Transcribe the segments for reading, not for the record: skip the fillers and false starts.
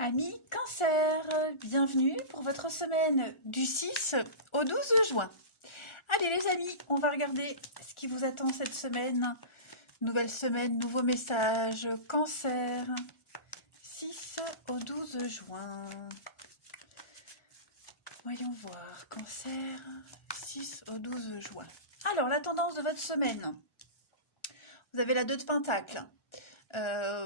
Amis Cancer, bienvenue pour votre semaine du 6 au 12 juin. Allez les amis, on va regarder ce qui vous attend cette semaine. Nouvelle semaine, nouveau message. Cancer, 6 au 12 juin. Voyons voir, Cancer, 6 au 12 juin. Alors, la tendance de votre semaine. Vous avez la 2 de Pentacle.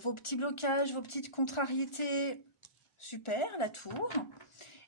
Vos petits blocages, vos petites contrariétés. Super, la tour.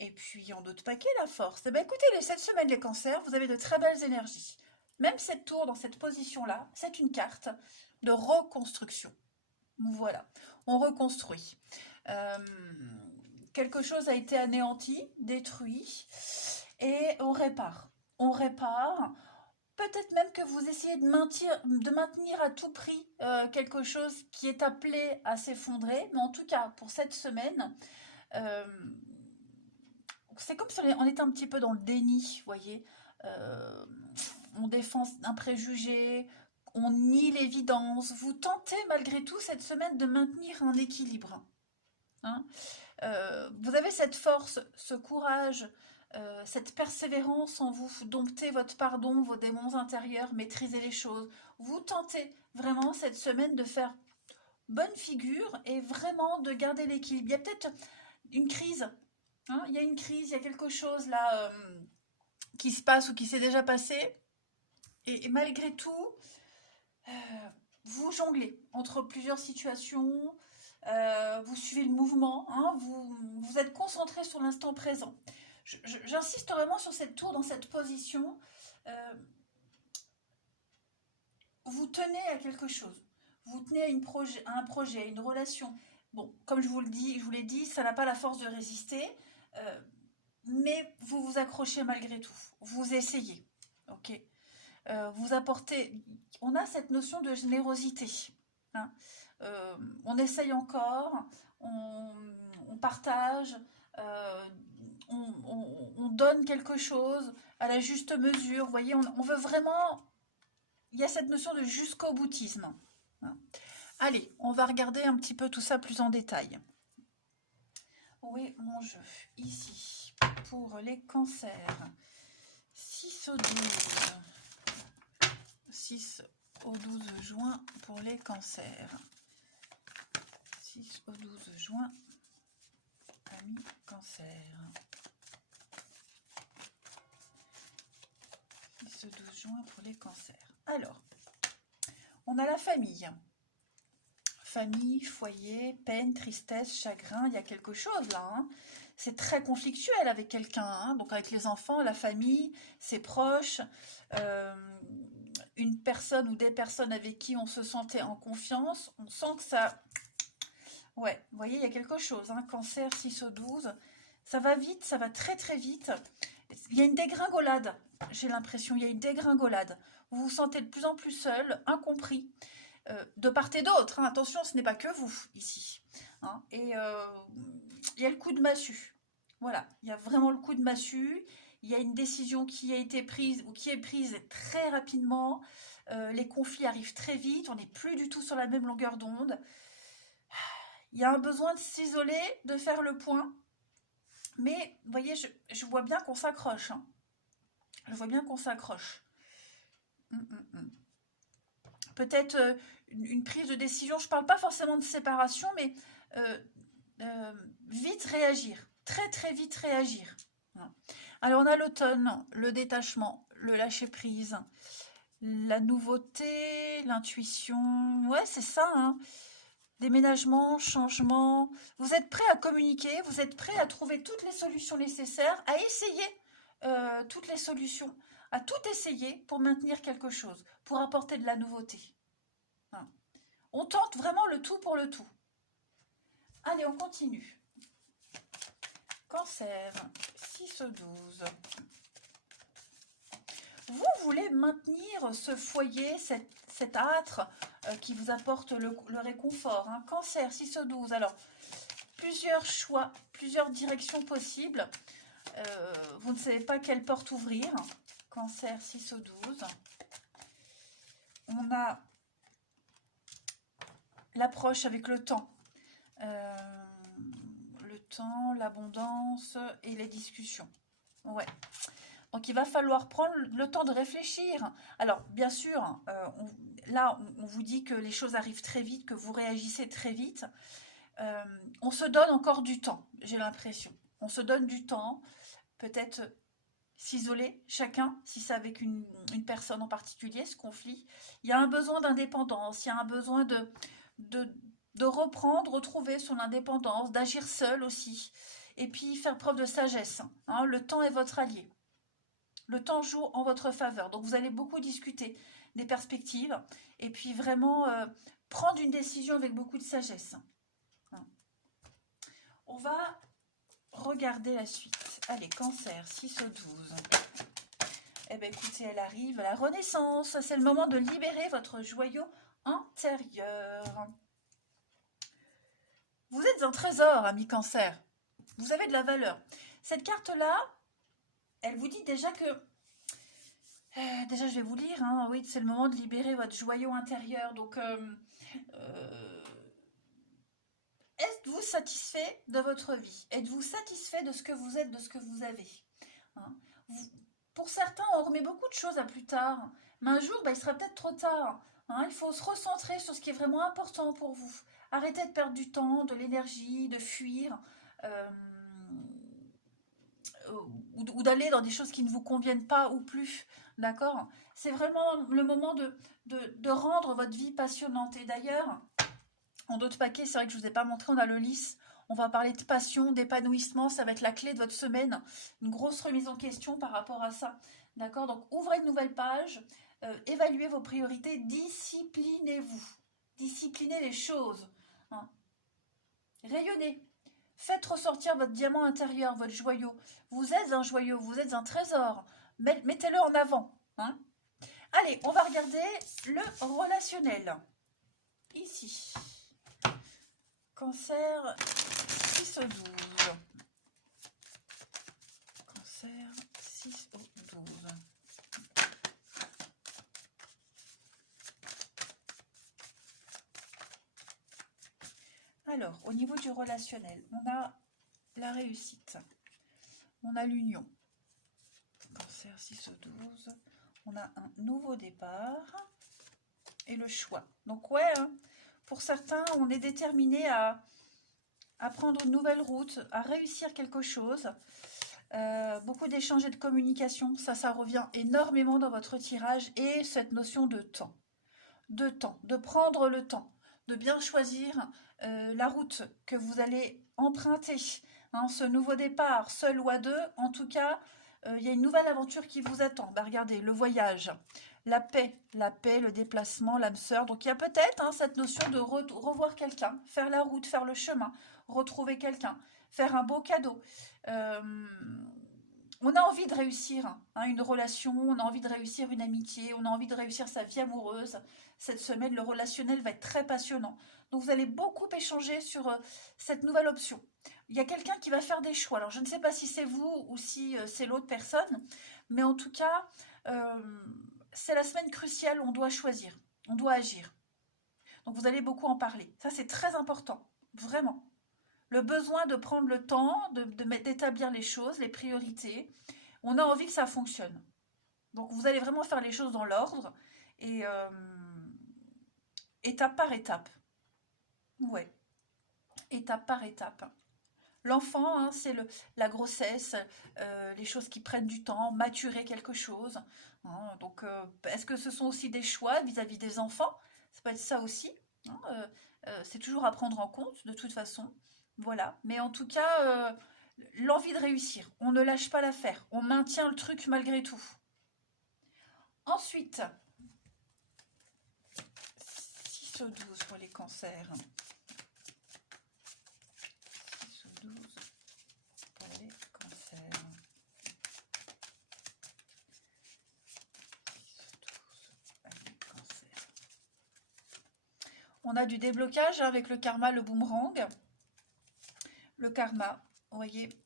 Et puis en d'autres paquets, la force. Eh bien, écoutez, cette semaine, les cancers, vous avez de très belles énergies. Même cette tour, dans cette position-là, c'est une carte de reconstruction. Voilà, on reconstruit. Quelque chose a été anéanti, détruit, et on répare. On répare. Peut-être même que vous essayez de maintenir à tout prix quelque chose qui est appelé à s'effondrer. Mais en tout cas, pour cette semaine, euh, c'est comme si on était un petit peu dans le déni, vous voyez. On défend un préjugé, on nie l'évidence. Vous tentez malgré tout cette semaine de maintenir un équilibre. Hein. Vous avez cette force, ce courage, cette persévérance en vous. Domptez votre pardon, vos démons intérieurs, maîtrisez les choses. Vous tentez vraiment cette semaine de faire bonne figure et vraiment de garder l'équilibre. Il y a peut-être une crise. Hein, il y a une crise, il y a quelque chose là qui se passe ou qui s'est déjà passé. Et malgré tout, euh, vous jonglez entre plusieurs situations. Vous suivez le mouvement, hein, vous êtes concentré sur l'instant présent. J'insiste vraiment sur cette tour, dans cette position. Euh, vous tenez à quelque chose. Vous tenez à un projet, à une relation. Bon, comme je vous l'ai dit, ça n'a pas la force de résister. Euh, mais vous vous accrochez malgré tout. Vous essayez. Ok. Vous apportez. On a cette notion de générosité. Hein. On essaye encore, on, on partage, euh, on donne quelque chose à la juste mesure. Vous voyez, on veut vraiment. Il y a cette notion de jusqu'au boutisme. Hein. Allez, on va regarder un petit peu tout ça plus en détail. Où est mon jeu? Ici, pour les cancers. 6 au 12. 6 au 12 juin pour les cancers. 6 au 12 juin, amis cancer. 6 au 12 juin pour les cancers. Alors, on a la famille. Famille, foyer, peine, tristesse, chagrin, il y a quelque chose là. Hein. C'est très conflictuel avec quelqu'un. Hein. Donc avec les enfants, la famille, ses proches, une personne ou des personnes avec qui on se sentait en confiance. On sent que ça... Ouais, vous voyez, il y a quelque chose. Hein. Cancer 6 au 12. Ça va vite, ça va très très vite. Il y a une dégringolade, j'ai l'impression. Il y a une dégringolade. Vous vous sentez de plus en plus seul, incompris. De part et d'autre. Hein. Attention, ce n'est pas que vous ici. Hein. Et il y a le coup de massue. Voilà, il y a vraiment le coup de massue. Il y a une décision qui a été prise ou qui est prise très rapidement. Les conflits arrivent très vite. On n'est plus du tout sur la même longueur d'onde. Il y a un besoin de s'isoler, de faire le point. Mais, vous voyez, je vois bien qu'on s'accroche. Hein. Je vois bien qu'on s'accroche. Peut-être une prise de décision. Je ne parle pas forcément de séparation, mais euh, vite réagir. Très, très vite réagir. Alors, on a l'automne, le détachement, le lâcher-prise, la nouveauté, l'intuition. Ouais, c'est ça, hein. Déménagement, changement. Vous êtes prêt à communiquer, vous êtes prêt à trouver toutes les solutions nécessaires, à essayer toutes les solutions, à tout essayer pour maintenir quelque chose, pour apporter de la nouveauté. Hein. On tente vraiment le tout pour le tout. Allez, on continue. Cancer, 6 au 12. Vous voulez maintenir ce foyer, cet âtre qui vous apporte le réconfort. Hein. Cancer, 6 au 12. Alors, plusieurs choix, plusieurs directions possibles. Vous ne savez pas quelle porte ouvrir. Cancer, 6 au 12. On a l'approche avec le temps. temps, l'abondance et les discussions. Ouais. Donc, il va falloir prendre le temps de réfléchir. Alors, bien sûr, là, on vous dit que les choses arrivent très vite, que vous réagissez très vite. On se donne encore du temps, j'ai l'impression. On se donne du temps, peut-être s'isoler chacun, si c'est avec une personne en particulier, ce conflit. Il y a un besoin d'indépendance, il y a un besoin de reprendre, retrouver son indépendance, d'agir seul aussi. Et puis faire preuve de sagesse. Hein. Le temps est votre allié. Le temps joue en votre faveur. Donc vous allez beaucoup discuter des perspectives et puis vraiment prendre une décision avec beaucoup de sagesse. Hein. On va regarder la suite. Allez, Cancer, 6 au 12. Eh bien, écoutez, elle arrive, la renaissance. C'est le moment de libérer votre joyau intérieur. Vous êtes un trésor, ami Cancer. Vous avez de la valeur. Cette carte-là, elle vous dit déjà que... déjà, je vais vous lire. Hein, oui, c'est le moment de libérer votre joyau intérieur. Donc, êtes-vous satisfait de votre vie? Êtes-vous satisfait de ce que vous êtes, de ce que vous avez? Hein, pour certains, on remet beaucoup de choses à plus tard. Mais un jour, il sera peut-être trop tard. Hein, il faut se recentrer sur ce qui est vraiment important pour vous. Arrêtez de perdre du temps, de l'énergie, de fuir. Ou d'aller dans des choses qui ne vous conviennent pas ou plus, d'accord? C'est vraiment le moment de rendre votre vie passionnante. Et d'ailleurs, en d'autres paquets, c'est vrai que je ne vous ai pas montré, on a le lys. On va parler de passion, d'épanouissement, ça va être la clé de votre semaine. Une grosse remise en question par rapport à ça, d'accord? Donc, ouvrez une nouvelle page, évaluez vos priorités, disciplinez-vous. Disciplinez les choses. Hein. Rayonnez. Faites ressortir votre diamant intérieur, votre joyau. Vous êtes un joyau, vous êtes un trésor. Mettez-le en avant. Hein. Allez, on va regarder le relationnel. Ici. Cancer, 6 au 12. Cancer, 6 au 12. Alors, au niveau du relationnel, on a la réussite, on a l'union. Cancer 6 au 12, on a un nouveau départ et le choix. Donc ouais, hein, pour certains, on est déterminé à prendre une nouvelle route, à réussir quelque chose. Beaucoup d'échanges et de communication, ça revient énormément dans votre tirage. Et cette notion de temps, de prendre le temps, de bien choisir la route que vous allez emprunter. Hein, ce nouveau départ, seul ou à deux, en tout cas, il y a une nouvelle aventure qui vous attend. Regardez, le voyage, la paix, le déplacement, l'âme sœur. Donc il y a peut-être hein, cette notion de revoir quelqu'un, faire la route, faire le chemin, retrouver quelqu'un, faire un beau cadeau. On a envie de réussir hein, une relation, on a envie de réussir une amitié, on a envie de réussir sa vie amoureuse. Cette semaine, le relationnel va être très passionnant. Donc vous allez beaucoup échanger sur cette nouvelle option. Il y a quelqu'un qui va faire des choix. Alors je ne sais pas si c'est vous ou si c'est l'autre personne, mais en tout cas, c'est la semaine cruciale où on doit choisir, on doit agir. Donc vous allez beaucoup en parler. Ça c'est très important, vraiment. Le besoin de prendre le temps, d'établir les choses, les priorités. On a envie que ça fonctionne. Donc vous allez vraiment faire les choses dans l'ordre et étape par étape. Ouais, étape par étape. L'enfant, hein, c'est la grossesse, les choses qui prennent du temps, maturer quelque chose. Hein, donc, est-ce que ce sont aussi des choix vis-à-vis des enfants? Ça peut être ça aussi. Hein, c'est toujours à prendre en compte, de toute façon. Voilà. Mais en tout cas, l'envie de réussir. On ne lâche pas l'affaire. On maintient le truc malgré tout. Ensuite, 6 au 12 pour les cancers. 6 au 12 pour les cancers. 6 au 12 pour les cancers. On a du déblocage avec le karma, le boomerang. Le karma, vous voyez,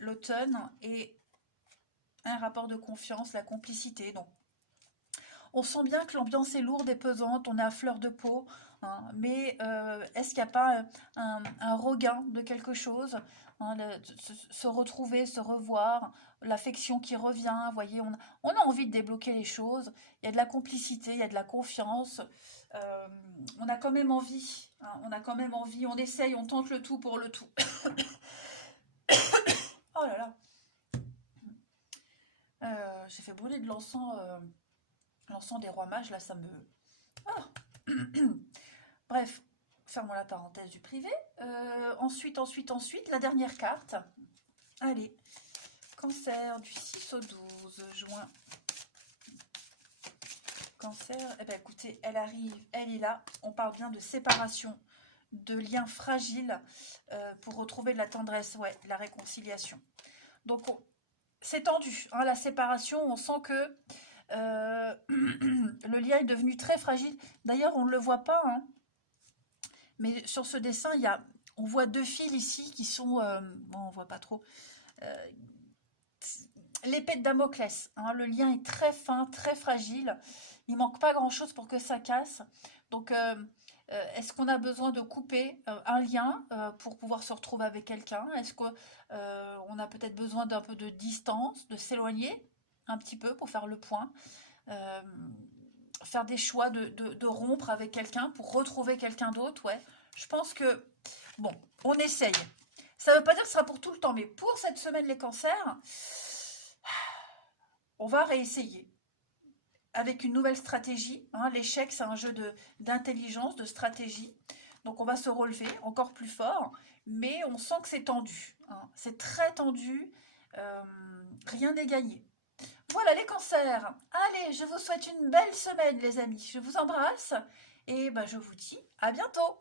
l'automne et un rapport de confiance, la complicité. Donc, on sent bien que l'ambiance est lourde et pesante, on est à fleur de peau, hein, mais est-ce qu'il n'y a pas un regain de quelque chose, hein, se retrouver, se revoir, l'affection qui revient, vous voyez, on a envie de débloquer les choses, il y a de la complicité, il y a de la confiance, euh, on a quand même envie, hein, on a quand même envie, on essaye, on tente le tout pour le tout. Oh là là, j'ai fait brûler de l'encens, l'encens des rois mages, là ça me... Ah. Bref, fermons la parenthèse du privé. Ensuite, la dernière carte. Allez, Cancer du 6 au 12 juin. Cancer, eh bien écoutez, elle arrive, elle est là. On parle bien de séparation, de liens fragiles pour retrouver de la tendresse, ouais, la réconciliation. Donc c'est tendu, hein, la séparation, on sent que le lien est devenu très fragile. D'ailleurs, on ne le voit pas, hein, mais sur ce dessin, on voit deux fils ici qui sont, bon, on voit pas trop, euh, l'épée de Damoclès, hein, le lien est très fin, très fragile, il manque pas grand-chose pour que ça casse. Donc, est-ce qu'on a besoin de couper un lien pour pouvoir se retrouver avec quelqu'un? Est-ce qu'on a peut-être besoin d'un peu de distance, de s'éloigner un petit peu pour faire le point? Euh, Faire des choix de rompre avec quelqu'un pour retrouver quelqu'un d'autre, ouais. Je pense que, bon, on essaye. Ça ne veut pas dire que ce sera pour tout le temps, mais pour cette semaine les cancers, on va réessayer avec une nouvelle stratégie, hein. L'échec, c'est un jeu d'intelligence, de stratégie. Donc on va se relever encore plus fort, mais on sent que c'est tendu, hein. C'est très tendu, rien n'est gagné. Voilà les cancers. Allez, je vous souhaite une belle semaine les amis. Je vous embrasse et ben, je vous dis à bientôt.